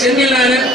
செந்தில் நாதன்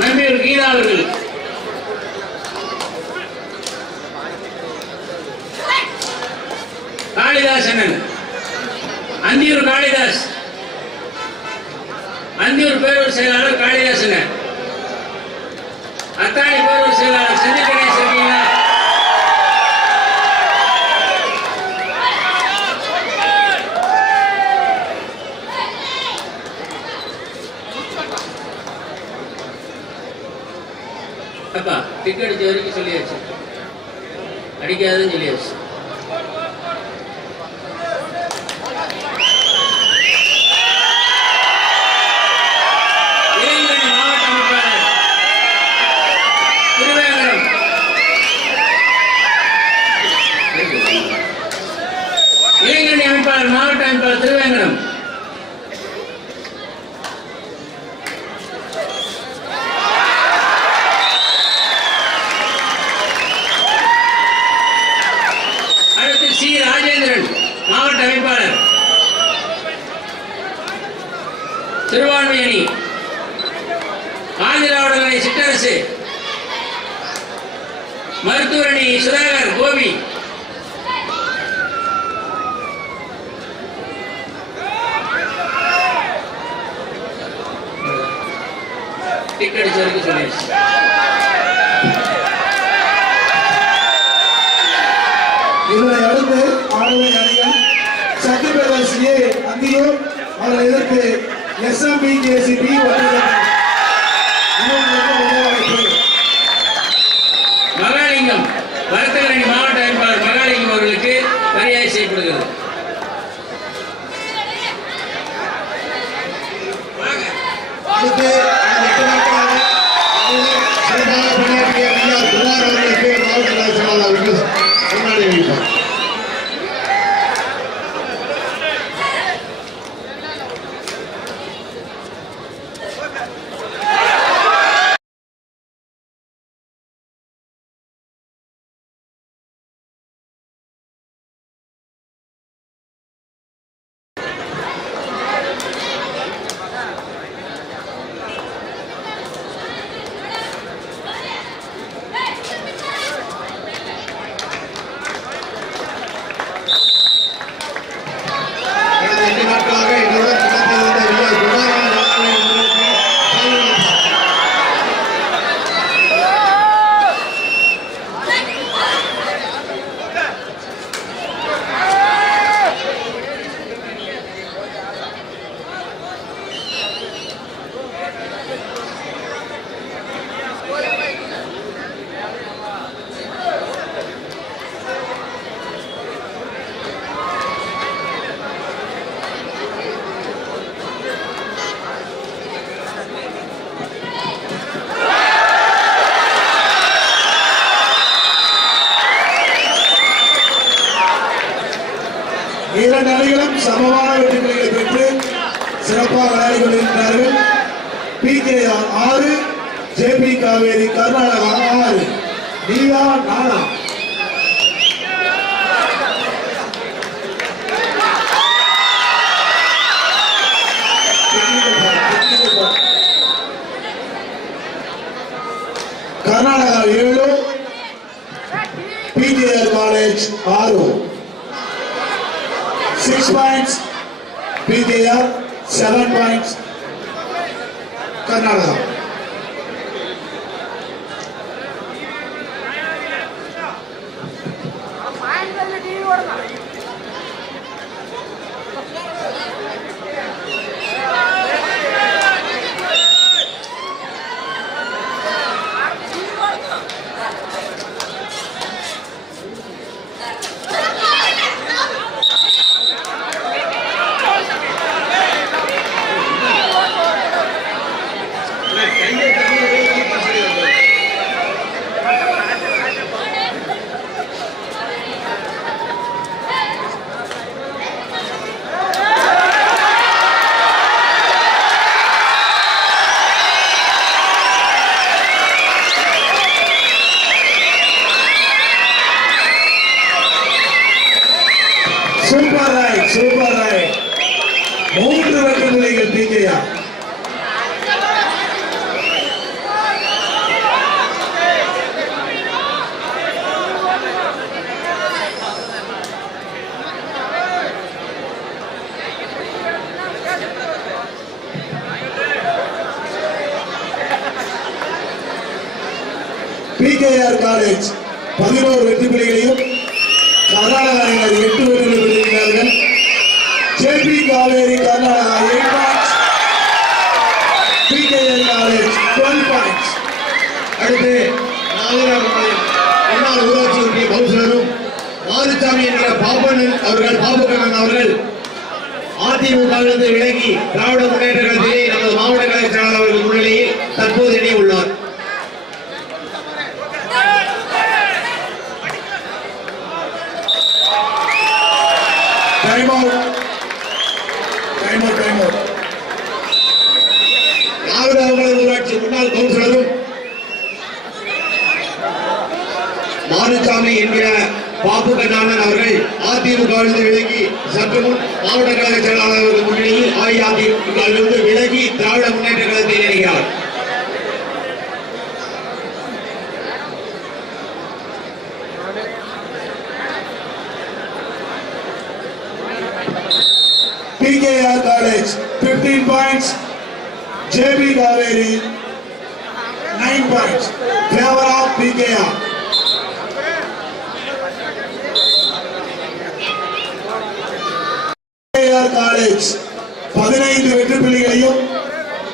நம்மீர் கீதா அவர்கள் காளிதாஸ் அண்ணன் அந்தியூர் காளிதாஸ். அந்தியூர் பேரூர் செயலாளர் டிக்கெட் அடித்த வரைக்கும் சொல்லியாச்சு. அடிக்காதுன்னு சொல்லியாச்சு. கடைசி வரைக்கும் சொல்லிடுச்சு. இதனை அடுத்து ஆளுமை அணியம் சட்டப்பேரவை சிஏ அந்தியூர் அவரை எதிர்த்து எஸ்எம்பிகேசி பி ஒன்றிய Six points, PKR, seven points, Karnataka. பதினோரு வெற்றி புள்ளிகளையும் கர்நாடக அணியினர் எட்டு வெற்றி பெற்றிருக்கிறார்கள். JB Kaveri Karnataka eight points PKR college twelve points அடுத்து நாகராஜ் முன்னாள் ஊராட்சி ஒன்றிய கவுன்சிலரும் மாதுசாமி என்கிற பாபன் அவர்கள் பாபுக்கண்ணன் அவர்கள் அதிமுகவிலிருந்து விலகி திராவிட முன்னேற்ற கழகத்திலே நமது மாவட்ட கழக செயலாளர் முன்னிலையில் தற்போது இணைய உள்ளார் time out time out time out Nagarajapuram ஊராட்சி முன்னாள் கவுன்சிலரும் மாதுசாமி என்கிற பாபு கண்ணாணன் அவர்கள் அதிமுகவிலிருந்து விலகி சற்று முன் மாவட்ட கழக செயலாளர் அவர்கள் முன்னிலையில் அஇஅதிமுகவிலிருந்து விலகி திராவிட முன்னேற்ற கழகத்தில் இணைகிறார் TKR college fifteen points JB Kaveri nine points favour of PKR college பதினைந்து வெற்றி புள்ளிகளையும்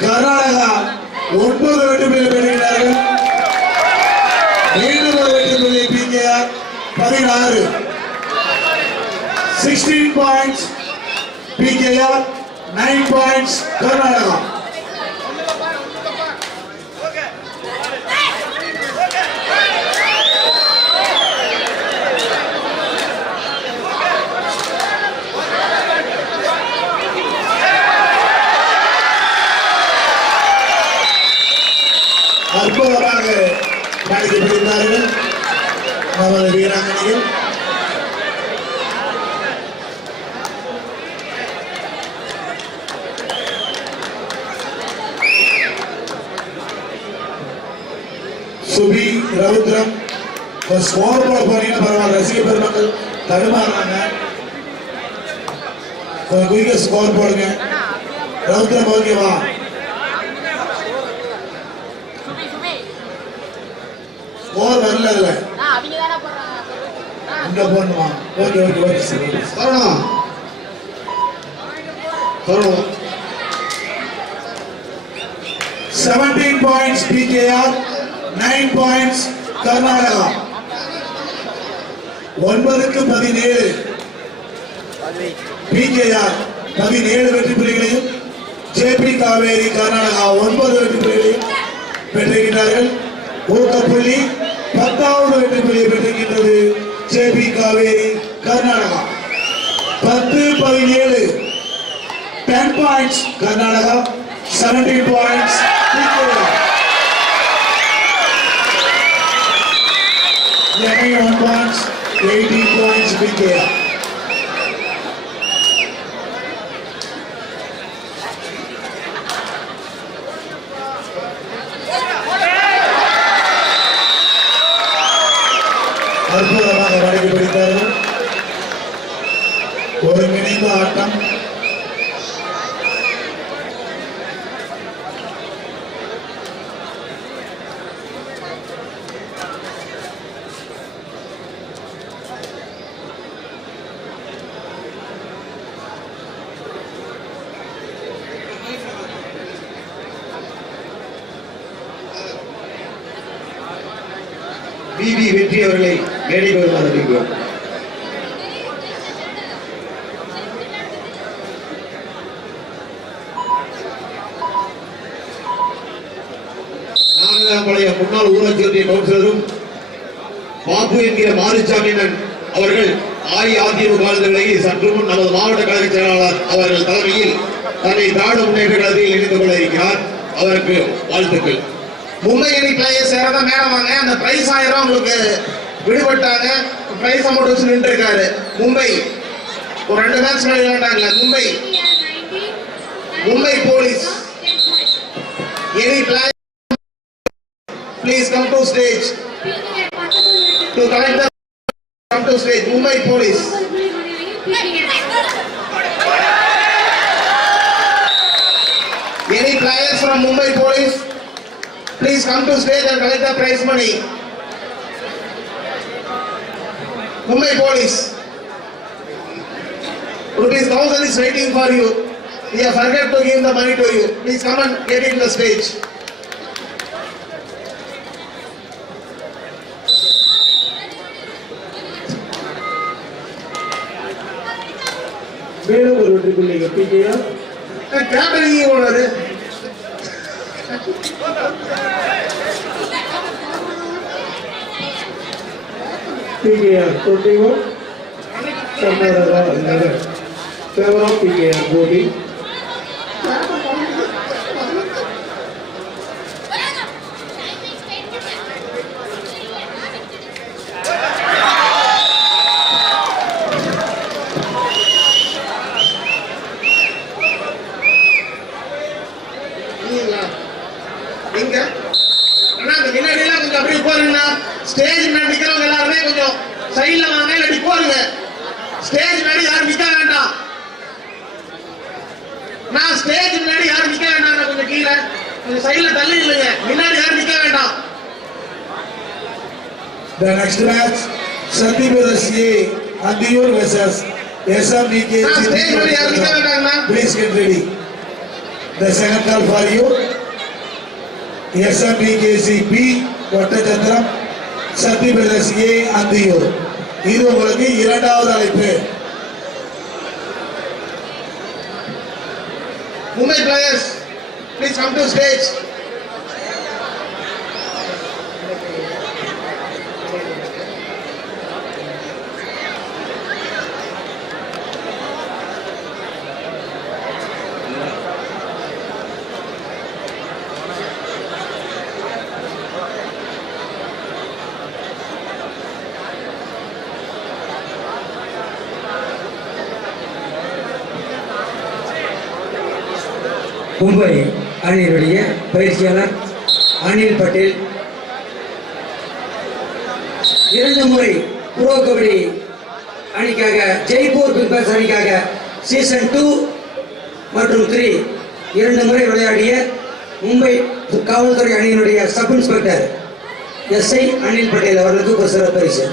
கர்நாடகா ஒன்பது வெற்றி புள்ளி பெறுகிறார்கள் நீலகிரி பிகேஆர் பதினாறு sixteen points PKR, 9 points, Karnataka. அற்புதமாக நடிக்கப்படுகிறார்கள் நமது வீராங்கனையில் சுபி ரவுத்ரம் ஒரு ஸ்கோர் போட போனீங்கன்னா பரவாயில்ல. ரசிக பெருமக்கள் தடுமாறுறாங்க கொஞ்சம் குயிக்க ஸ்கோர் போடுங்க. ரவுத்ரம் ஓகேவா ஸ்கோர் வரல இல்ல இந்த போடணுமா ஓகே ஓகே ஓகே சார் தரணும். தரணும். Seventeen points PKR nine points Karnataka ஒன்பதுக்கு பதினேழு. பிகேஆர் பதினேழு வெற்றி புள்ளிகளையும் ஜேபி காவேரி கர்நாடகா ஒன்பது வெற்றி புள்ளிகளையும் பெற்றிருக்கிறார்கள் ஊக்கப்புள்ளி பத்தாவது வெற்றி புள்ளியை பெற்றிருக்கின்றது ஜேபி காவேரி கர்நாடகா. பத்து பதினேழு. Ten points Karnataka seventeen points one point eighteen points PKR அற்புதமாக வரைவு பிடித்தார்கள். ஒருங்கிணைந்த ஆட்டம் பிபி வெற்றி அவர்களை மேடை முன்னாள் ஊராட்சி கவுன்சிலரும் பாபு என்கிற மாரிசாமியன் அவர்கள் அஇஅதிமுக விலகி சற்று முன் நமது மாவட்ட கழக செயலாளர் அவர்கள் தலைமையில் தன்னை திராவிட முன்னேற்ற கழகத்தில் இணைந்து கொள்ள இருக்கிறார். அவருக்கு வாழ்த்துக்கள். மும்பை அணி பிளேயர்ஸ் யாராவது மேடம் வாங்க அந்த பிரைஸ் ஆயிரம் உங்களுக்கு விடுபட்டாங்க. பிரைஸ் அமௌண்ட் வச்சு நின்று இருக்காரு மும்பை. ஒரு ரெண்டு match விளையாண்டாங்கல்ல Mumbai. Mumbai police any player please come to stage to collect come to stage Mumbai police any players from Mumbai police Please come to stage and collect the prize money. Mumbai Police. Rupees thousand is waiting for you. We have forgot to give the money to you. Please come and get in the stage. மேலும் ஒரு வெற்றி புள்ளிகள் PKR PKR twenty one Karnataka eleven favour of PKR போடி நீங்களா? எங்க? அண்ணா, அந்த முன்னாடி எல்லாம் கொஞ்சம் அப்படியே உட்காருங்கண்ணா. ஸ்டேஜ் மேல நிக்கிறவங்க எல்லாருமே கொஞ்சம் சைடுல வாங்க இல்லாட்டி உட்காருங்க மேல யாரும் நிக்க வேண்டாம். நான் ஸ்டேஜ் முன்னாடி யாரும் நிக்க வேண்டாம் கொஞ்சம் கீழே. கொஞ்சம் சைடுல தள்ளி இல்லைங்க முன்னாடி யாரும் நிக்க வேண்டாம். The next match, Sati Brothers A, Andiyur versus SMDK. Please get ready. The second call for you. SMDKC B, Vattachandiram Sathy brothers A Anthiyur இது உங்களுக்கு இரண்டாவது அழைப்பு. Mumbai players please come to stage Mumbai அணியினுடைய பயிற்சியாளர் அனில் பட்டேல். இரண்டு முறை pro kabaddi அணிக்காக Jaipur Bigg Boss அணிக்காக சீசன் டூ மற்றும் த்ரீ இரண்டு முறை விளையாடிய மும்பை காவல்துறை அணியினுடைய sub inspector SI Anil Patel அவர்களுக்கு ஒரு சிறப்பு பரிசு.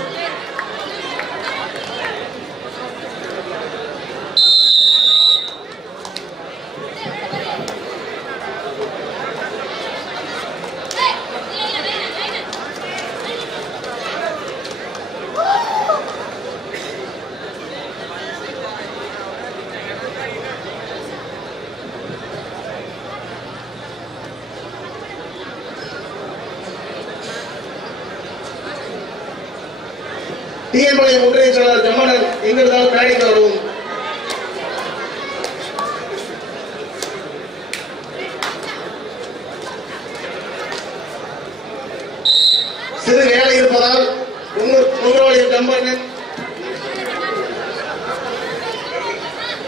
டிஎன்பாளையம் ஒன்றிய செயலாளர் ஜம்மனன் எங்க இருந்தாலும் மேடைக்கு வரவும் சிறு வேலை இருப்பதால் உங்களுடைய ஜம்மனன்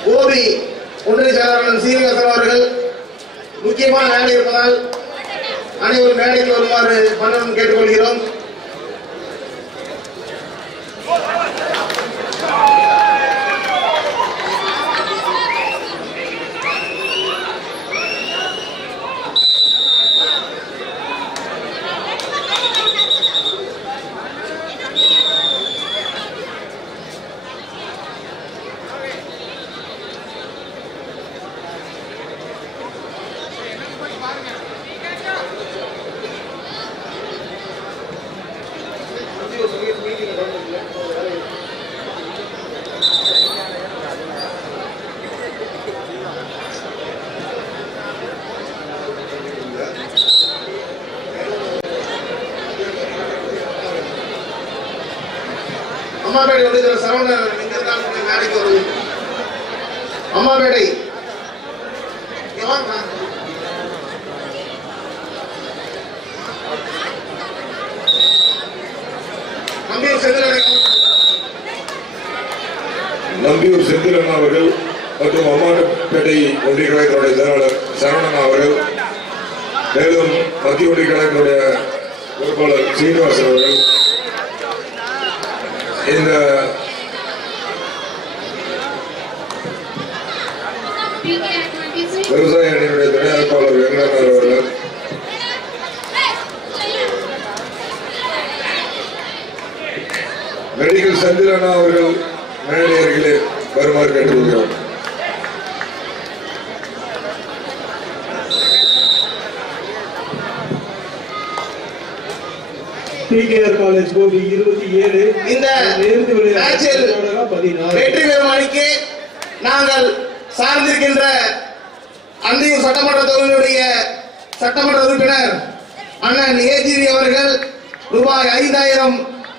கோபி ஒன்றிய செயலாளர் சீனிவாசன் அவர்கள் முக்கியமான வேலை இருப்பதால் அனைவரும் மேடைக்கு வருமாறு மன்னன் கேட்டுக்கொள்கிறோம் அம்மாபேட்டை வந்து சரவணன் இங்க இருக்காங்க கொஞ்சம் மேடைக்கு வருது அம்மாபேட்டை இங்க வாங்க. நம்பியூர் செந்தில் நம்பியூர் செந்திலன் அவர்கள் மற்றும் அம்மாப்பேட்டை ஒன்றிய கழகத்தினுடைய செயலாளர் சரவணன் அவர்கள் மேலும் மத்திய ஒன்றிய கழகத்தினுடைய பொறுப்பாளர் சீனிவாசன் அவர்கள். இந்த விவசாய அணியினுடைய துணை அமைப்பாளர் வெங்கடநாதர் அவர்கள். மெடிக்கல் சந்திரனா அவர்கள் வருமாறு கேட்டுக்கொள்கிறோம் பிகேஆர் காலேஜ் கோபி இருபத்தி ஏழு. இந்த வெற்றி பெறும் அணிக்கு நாங்கள் சார்ந்திருக்கின்ற அந்தியூர் சட்டமன்ற தொகுதியுடைய சட்டமன்ற உறுப்பினர் அண்ணன் ஏஜிவி அவர்கள் ரூபாய் ஐந்தாயிரம்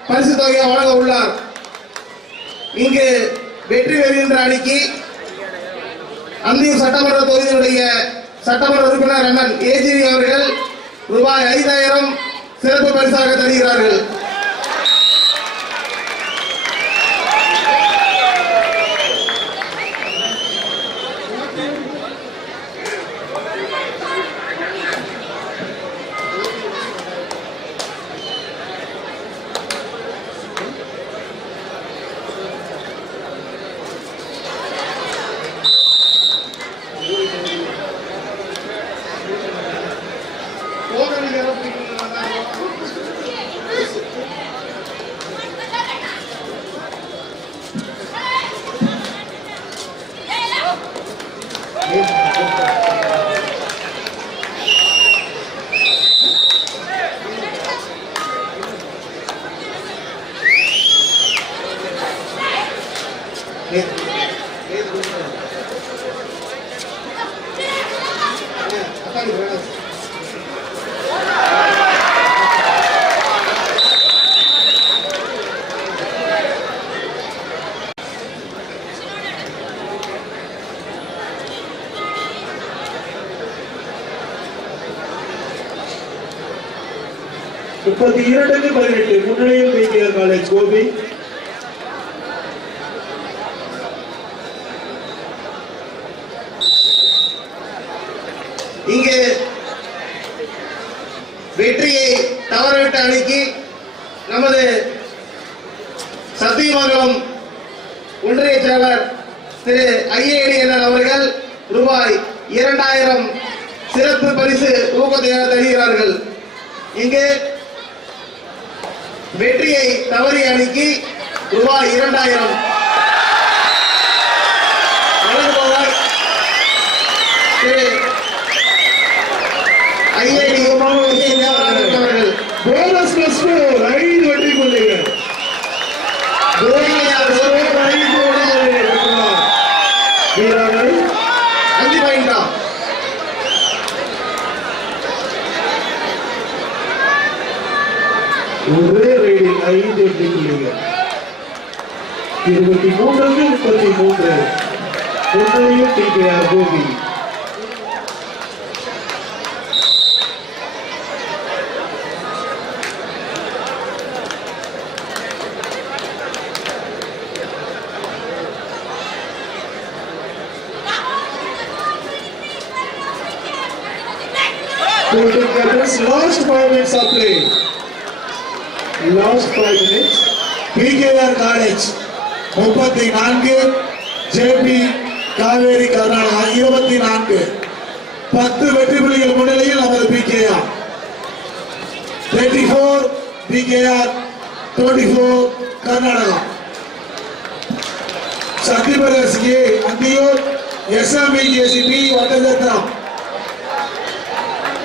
பரிசு தொகையை வழங்க உள்ளார். இங்கு வெற்றி பெறுகின்ற அணிக்கு அந்தியூர் சட்டமன்ற தொகுதியினுடைய சட்டமன்ற உறுப்பினர் அண்ணன் ஏஜிவி அவர்கள் ரூபாய் ஐந்தாயிரம் சிறப்பு பரிசாக தருகிறார்கள். முப்பத்தி இரண்டுக்கு பதினெட்டு முன்னிலையில் வைத்தியர் காலேஜ் கோபி இங்கு வெற்றியை தவறவிட்ட அணிக்கு நமது சத்தியமங்கலம் ஒன்றிய செயலர் திரு ஐஏடி அண்ணன் அவர்கள் ரூபாய் இரண்டாயிரம் சிறப்பு பரிசு ஊக்கத்தொகை தருகிறார்கள் இங்கு வெற்றியை தவறிய அணிக்கு ரூபாய் இரண்டாயிரம் வழங்குபவர் திரு ஐஏடி அவர்கள் போனஸ் பிளஸ் போர் ஐந்து வெற்றி புள்ளிகள் போனஸ் plus four, ஐந்து வெற்றி புள்ளிகள் பெற்றுள்ளார். வீரர்கள் அஞ்சு பாயிண்டா ஒரே ரைடில் ஐந்து வெற்றி புள்ளிகள் இருபத்தி மூன்றுக்கு முப்பத்தி மூன்று முன்னிலையில் PKR Gobi Golden Captains last five minutes of play. Last five minutes. PKR college முப்பத்தி நான்கு ஜேபி காவேரி கர்நாடகா இருபத்தி நான்கு பத்து வெற்றி புள்ளிகள் முன்னிலையில் நமது PKR thirty four PKR twenty four Karnataka Sathyaprakash A Anthiyur SMEJC B வட்டஜத்திரம்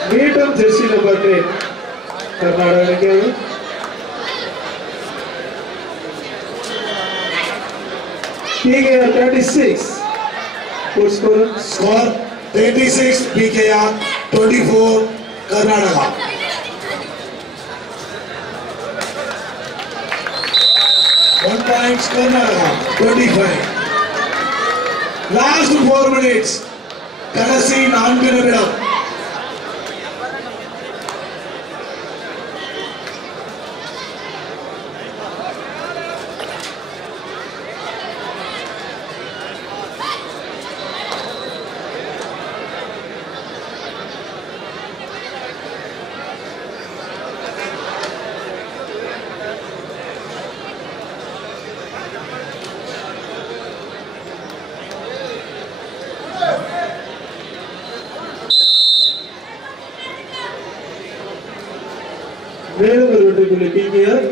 Meetum jersey number 10. Karnataka के ठीक 36. Thirty six score score thirty six B K twenty four Karnataka one point Karnataka twenty five last four minutes कलसी नानक निमिடம் புள்ளி PKR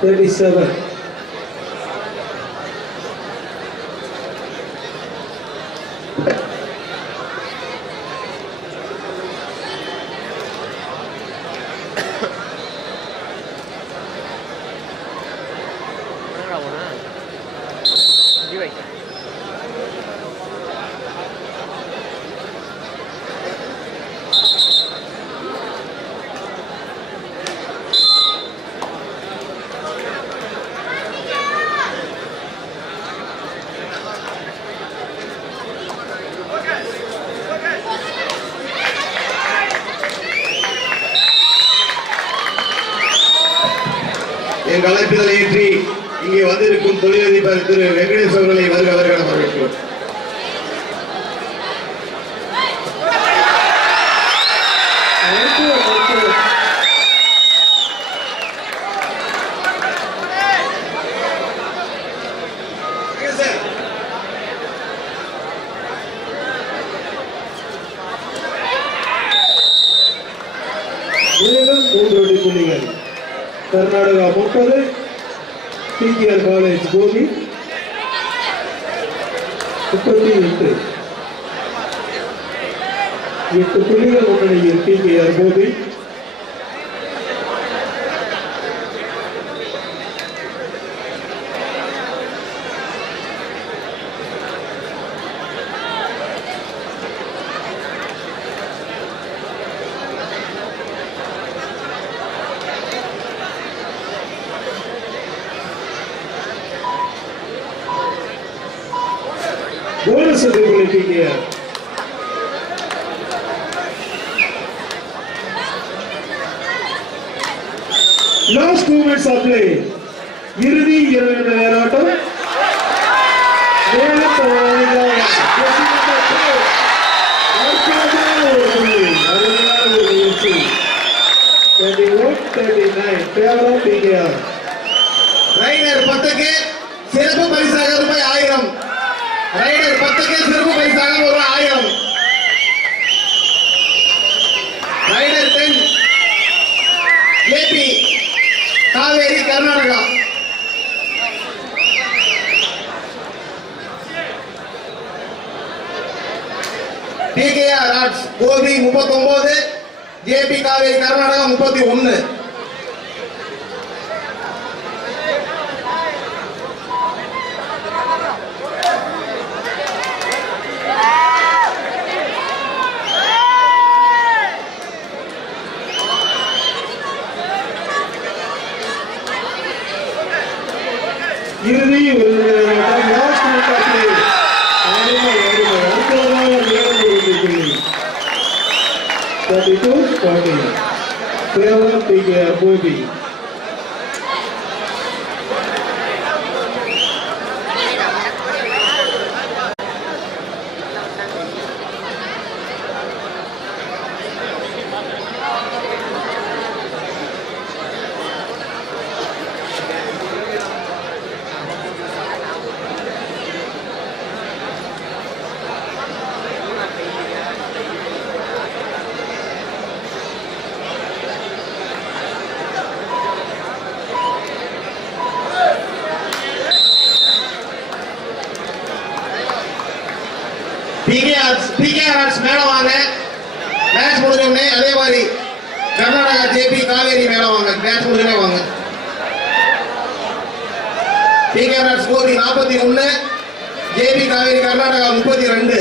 thirty seven எங்கள் ஏற்றி இங்கே வந்திருக்கும் தொழிலதிபர் திரு வெங்கடேஷ் அவர்களை வருக அவர்கள் வரவேற்கிறோம். மேலும் மூன்று வெற்றி கர்நாடகா முப்பது பிகேஆர் காலேஜ் கோபி முப்பத்தி எட்டு. எட்டு புள்ளிகள் முன்னணியில் பிகேஆர் கோபி போனஸ் வெற்றி புள்ளி PKR last two minutes of play இறுதி இருபது நிமிட நேராட்டம் சிறப்பு பரிசாக ரூபாய் ஆயிரம். ரைடர் பத்துக்கு சிறப்பு பரிசாக ஒரு ஆயிரம் raider ten AB Kaveri Karnataka TKR arts Gobi முப்பத்தொன்பது ஜேபி காவேரி கர்நாடகா முப்பத்தி ஒன்னு இறுதி ஒரு நிமிடம் லாஸ்ட் மினிட் ஆஃப் பிளே அருமை அருமை அற்புதமான மேலும் ஒரு புள்ளி 32 40 favor of PKR Gobi PKR PKR மேலே மேல வாங்க மேட்ச் முடிஞ்சோடனே அதே மாதிரி கர்நாடகா ஜேபி காவேரி மேல வாங்க. மேட்ச் முடிஞ்சோடனே வாங்க பிகேஆர் ஆர்ட்ஸ் கோபி நாற்பத்தி ஒன்று ஜேபி காவேரி கர்நாடகா முப்பத்தி ரெண்டு.